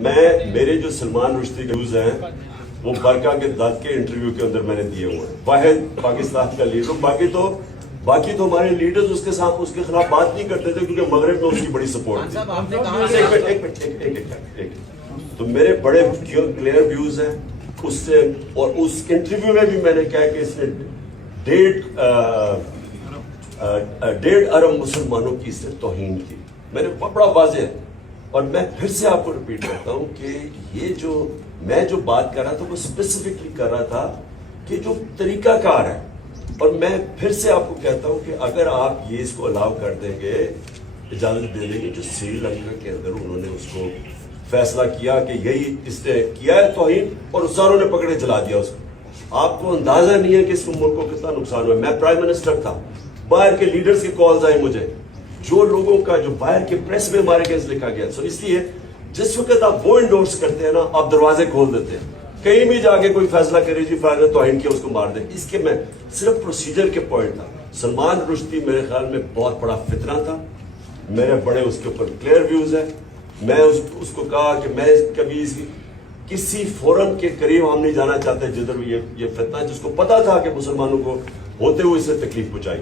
میرے جو سلمان رشدی کے ویوز ہیں وہ برقع کے داد کے انٹرویو کے اندر میں نے دیے ہوئے ہیں. واحد پاکستان کا لیڈر. باقی تو ہمارے لیڈرز اس کے خلاف بات نہیں کرتے تھے کیونکہ مغرب میں اس کی بڑی سپورٹ تھی. تو میرے بڑے کلیئر ویوز ہیں اس سے. اور اس انٹرویو میں بھی میں نے کہا کہ اس نے 1.5 ارب مسلمانوں کی اس سے توہین کی. میں نے بڑا واضح ہے. اور میں پھر سے آپ کو ریپیٹ کرتا ہوں کہ یہ میں جو بات کر رہا تھا وہ اسپیسیفکلی کر رہا تھا کہ جو طریقہ کار ہے. اور میں پھر سے آپ کو کہتا ہوں کہ اگر آپ یہ اس کو الاؤ کر دیں گے, اجازت دے دیں گے, جو سری لنکا کے اندر انہوں نے اس کو فیصلہ کیا کہ یہی اس نے کیا ہے توہین اور ساروں نے پکڑے چلا دیا اس کو. آپ کو اندازہ نہیں ہے کہ اس ملک کو کتنا نقصان ہوا. میں پرائم منسٹر تھا, باہر کے لیڈرز کے کالز آئے مجھے, جو لوگوں کا جو باہر کے پریس میں ہمارے کیس لکھا گیا. سو اس لیے جس وقت آپ وہ انڈورس کرتے ہیں نا, آپ دروازے کھول دیتے ہیں. کہیں بھی جا کے کوئی فیصلہ کرے جی فائدہ توہین کیا اس کو مار دیں. اس کے میں صرف پروسیجر کے پوائنٹ تھا. سلمان رشدی میرے خیال میں بہت بڑا فتنہ تھا. میرے بڑے اس کے اوپر کلیئر ویوز ہیں. میں اس کو کہا کہ میں کبھی کسی فورم کے قریب ہم نہیں جانا چاہتے جدھر یہ فتنہ, جس کو پتا تھا کہ مسلمانوں کو ہوتے ہوئے اس سے تکلیف پہنچائی.